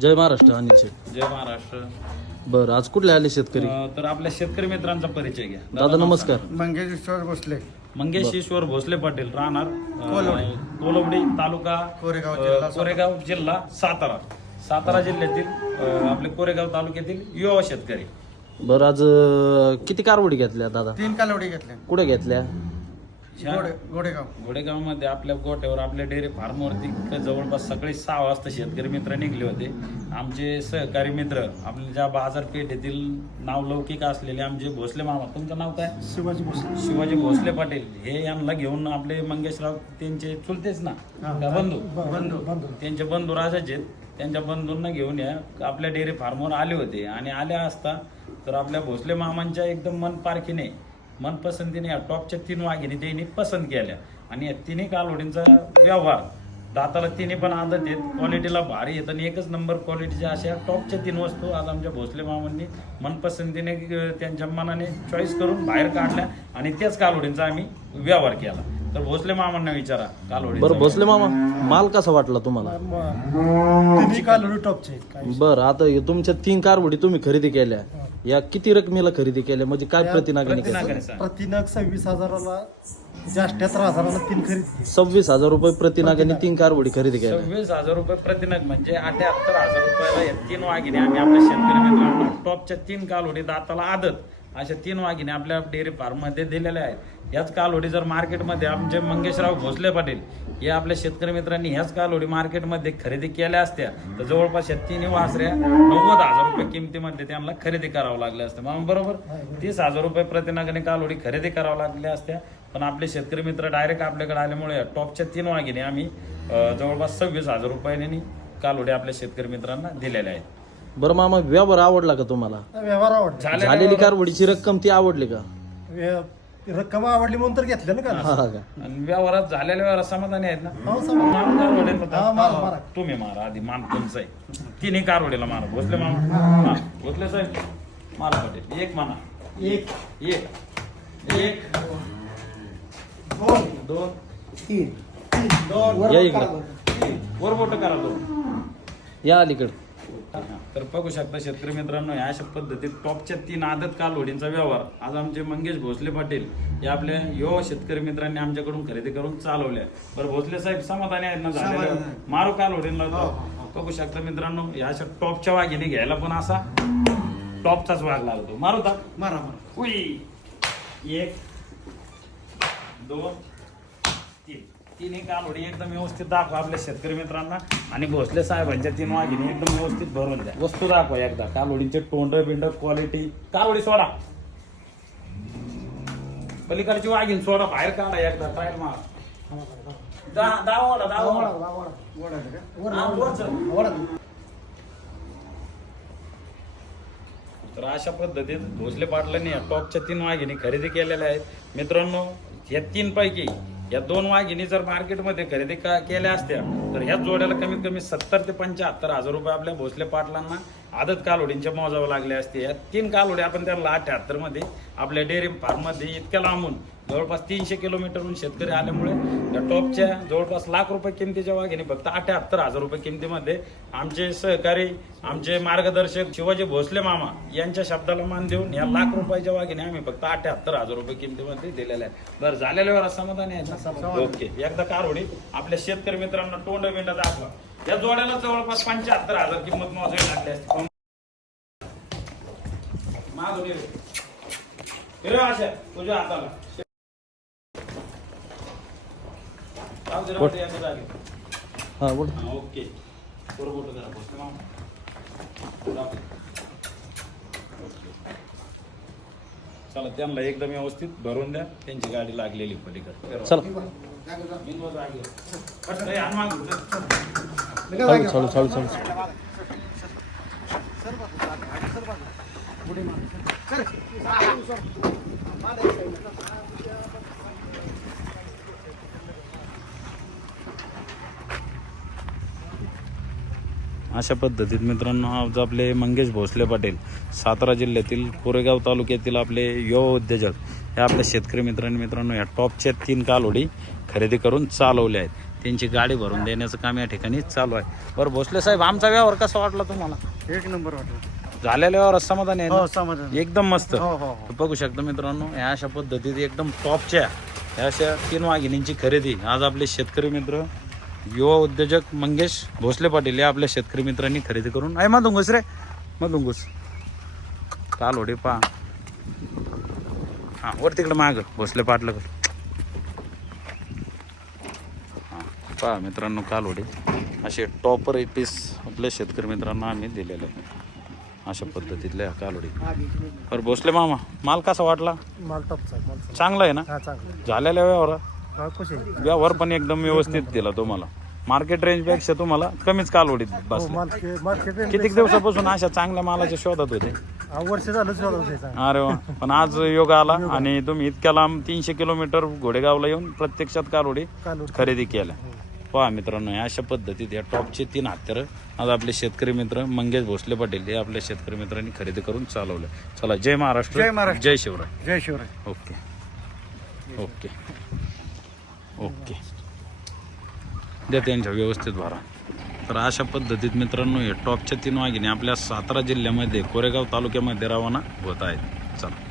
जय महाराष्ट्र अनिल शेठ जय महाराष्ट्र. बरं आज कुठले आले शेतकरी? अं, तर आपल्या शेतकरी मित्रांचा परिचय घ्या. दादा नमस्कार. मंगेश्वर भोसले. मंगेश ईश्वर भोसले पाटील राहणार अं, कोलवडी. कोलवडी तालुका कोरेगाव अं, कोरेगाव जिल्हा सातारा. सातारा जिल्ह्यातील अं, आपले कोरेगाव तालुक्यातील युवा शेतकरी. बरं आज अं, किती कारवडी घेतल्या दादा? तीन कालवडी घेतल्या. कुठे घेतल्या? गोडे गोडेगाव घोडेगावमध्ये आपल्या गोट्यावर आपल्या डेअरी फार्मवरती जवळपास सकाळी सहा वाजता शेतकरी मित्र निघले होते. आमचे सहकारी मित्र आपल्या ज्या बाजारपेठेतील नावलौकिक असलेले आमचे भोसले मामा तुमचं नाव काय? शिवाजी भोसले. शिवाजी भोसले पाटील. हे यांना घेऊन आपले मंगेशराव त्यांचे चुलतेच ना? का बंधू? बंधू बंधू. त्यांचे बंधू राजाचे. त्यांच्या बंधूंना घेऊन या आपल्या डेअरी फार्मवर आले होते. आणि आल्या असता तर आपल्या भोसले मामांच्या एकदम मन पारखीने मनपसंतीने या टॉपच्या तीन वाघिणी त्यांनी पसंत केल्या. आणि या तिन्ही कालवडींचा व्यवहार दाताला तिन्ही पण आदत आहेत क्वालिटीला भारी येत. आणि एकच नंबर क्वालिटीच्या अशा टॉपच्या तीन वस्तू आज आमच्या भोसले मामांनी मनपसंतीने त्यांच्या मनाने चॉईस करून बाहेर काढल्या आणि त्याच कालवडींचा आम्ही व्यवहार केला. तर भोसले मामांना विचारा कालवडी बरं भोसले मामा माल कसा वाटला तुम्हाला? कालवडी टॉपचे बरं आता हे तुमच्या तीन कारवडी तुम्ही खरेदी केल्या. या किती रकमेला खरेदी केल्या? म्हणजे काय प्रतिनागाने. प्रतिनग सव्वीस हजाराला जे अठ्याहत्तर हजाराला तीन खरेदी सव्वीस हजार रुपये प्रतिनागाने तीन कारवडी खरेदी केल्या. सव्वीस हजार रुपये प्रतिनग म्हणजे अठ्याहत्तर हजार रुपयाला या तीन वाघिणी आम्ही आपल्या शेतकरी मित्रांना टॉपच्या तीन कालवडी दाताला आदत. अशा तीन वाघिणी आपल्या डेअरी फार्ममध्ये दिलेल्या आहेत. याच कालोडी जर मार्केटमध्ये आमचे मंगेशराव भोसले पाटील हे आपल्या शेतकरी मित्रांनी ह्याच कालवडी मार्केटमध्ये खरेदी केल्या असत्या तर जवळपास या तिन्ही वासऱ्या नव्वद हजार रुपये किमतीमध्ये त्यांना खरेदी करावं लागल्या असत्या मग बरोबर? तीस हजार रुपये प्रतिनागाने कालोडी खरेदी करावं लागल्या असत्या. पण आपले शेतकरी मित्र डायरेक्ट आपल्याकडे आल्यामुळे टॉपच्या तीन वाघिणी आम्ही जवळपास सव्वीस हजार रुपयांनी कालोडी आपल्या शेतकरी मित्रांना दिलेल्या आहेत. बरं मामा व्यवहार आवडला का तुम्हाला? व्यवहार आवडला. झालेली कारवडीची रक्कम ती आवडली का? व्य- रक्कम आवडली म्हणून तर घेतलं ना का? हा का आणि व्यवहारात झालेल्या व्यवहारात समाधानी आहेत ना? हो कारवडे हा, मारा, मारा. तुम्ही मारा आधी मान तुमचं आहे. तिन्ही कारवडीला मारा. भोसले मामा. भोसले साहेब. मारा पाटील. एक माना एक. एक. एक. दोन. दोन. तीन. दोन. या इकडं. वर बोट करा दोन. या अलीकडं. तर बघू शकता शेतकरी मित्रांनो या अशा पद्धतीत टॉपच्या तीन आदत कालवडींचा व्यवहार. आज आमचे मंगेश भोसले पाटील हे आपल्या युवा शेतकरी मित्रांनी आमच्याकडून खरेदी करून चालवल्या बरं भोसले साहेब समाधानी आहेत ना झालेल्या मारू कालवडींना बघू शकता मित्रांनो या अशा टॉपच्या वाघिणी घ्यायला पण असा टॉपचाच वाघ लागतो. मारू का मारा मारा. उई. एक दोन तीन कालवडी एकदम व्यवस्थित दाखवा आपल्या शेतकरी मित्रांना. आणि भोसले साहेबांच्या तीन वाघिणी एकदम व्यवस्थित भरून द्या. वस्तू दाखवा एकदा. कालवडींचे तोंड बिंड क्वालिटी कालवडी सोडा. पलीकडची वाघीन सोडा. बाहेर काढा एकदा. ट्रायल मार. तर अशा पद्धतीत भोसले पाटलांनी टॉपच्या तीन वाघिणी खरेदी केलेल्या आहेत. मित्रांनो या तीन पैकी या दोन वाघिणी जर मार्केटमध्ये खरेदी केल्या असत्या तर ह्याच जोड्याला कमीत कमी सत्तर ते पंच्याहत्तर हजार रुपये आपल्या भोसले पाटलांना आदत कालोडींच्या मोजावं लागले असते. या तीन कालोडी आपण त्यांना अठ्याहत्तरमध्ये आपल्या डेअरी फार्ममध्ये इतक्या लांबून जवळपास तीनशे किलोमीटरहून शेतकरी आल्यामुळे या टॉपच्या जवळपास लाख रुपये किमतीच्या वाघिणी फक्त अठ्याहत्तर हजार रुपये किमतीमध्ये आमचे सहकारी आमचे मार्गदर्शक शिवाजी भोसले मामा यांच्या शब्दाला मान देऊन या लाख रुपयाच्या वाघिणी आम्ही फक्त अठ्याहत्तर हजार रुपये किमतीमध्ये दिलेल्या आहेत. बरं झालेल्यावर समाधानी आहे ओके. एकदा कारवडी आपल्या शेतकरी मित्रांना तोंड बिंड दाखवा. या जोड्याला जवळपास पंच्याहत्तर हजार किंमत मोजावी लागली असते. मागून ये. अशा तुझ्या हाताला. हा हा, बरोबर जरा. ओके. चला त्यांना एकदम व्यवस्थित भरून द्या. त्यांची गाडी लागलेली पलीकडे. चला. चालू चालू चालू चालू अशा पद्धतीत मित्रांनो आज आपले मंगेश भोसले पाटील सातारा जिल्ह्यातील कोरेगाव तालुक्यातील आपले युवा उद्योजक हे आपल्या शेतकरी मित्रांनी मित्रांनो या टॉपच्या तीन कालोडी खरेदी करून चालवल्या आहेत. त्यांची गाडी भरून देण्याचं काम या ठिकाणी चालू आहे. बरं भोसले साहेब आमचा व्यवहार कसा वाटला तुम्हाला? एक नंबर वाटलं. झालेल्या व्यवहार समाधान आहे ना? हो समाधान एकदम मस्त. हो हो हो. तर बघू शकता मित्रांनो या अशा पद्धतीत एकदम टॉपच्या या अशा तीन वाघिणींची खरेदी. आज आपले शेतकरी मित्र युवा उद्योजक मंगेश भोसले पाटील या आपल्या शेतकरी मित्रांनी खरेदी करून आहे मधुंगूस रे. मधुंगूस. काल होडे पा हां वर तिकडं माग भोसले पाटलं हां पहा मित्रांनो काल होडे असे टॉपर पीस आपल्या शेतकरी मित्रांना आम्ही दिलेले आहे अशा पद्धतीतल्या कालोडी बरं भोसले मामा माल कसा वाटला? माल टॉपचा माल चांगला. आहे ना? झालेल्या व्यवहार? व्यवहार पण एकदम व्यवस्थित दिला तुम्हाला. मार्केट रेंजपेक्षा तुम्हाला कमीच कालवडीत हो बस मार्केट मार्केट किती दिवसापासून अशा चांगल्या मालाच्या शोधात होते? हा वर्ष झालं अरे वा. पण आज योग आला आणि तुम्ही इतक्या लांब तीनशे किलोमीटर घोडेगावला येऊन प्रत्यक्षात कालू खरेदी केल्या. पहा मित्रांनो अशा पद्धतीत या टॉपचे तीन हत्यारं आज आपले शेतकरी मित्र मंगेश भोसले पाटील हे आपल्या शेतकरी मित्रांनी खरेदी करून चालवलं. चला जय महाराष्ट्र जय महाराष्ट्र. जय शिवराय. जय शिवराय. ओके. ओके. ओके. द्या त्यांच्या व्यवस्थित भरा. तर अशा पद्धतीत मित्रांनो हे टॉपच्या तीन वाघिणी आपल्या सातारा जिल्ह्यामध्ये कोरेगाव तालुक्यामध्ये रवाना होत आहेत. चला.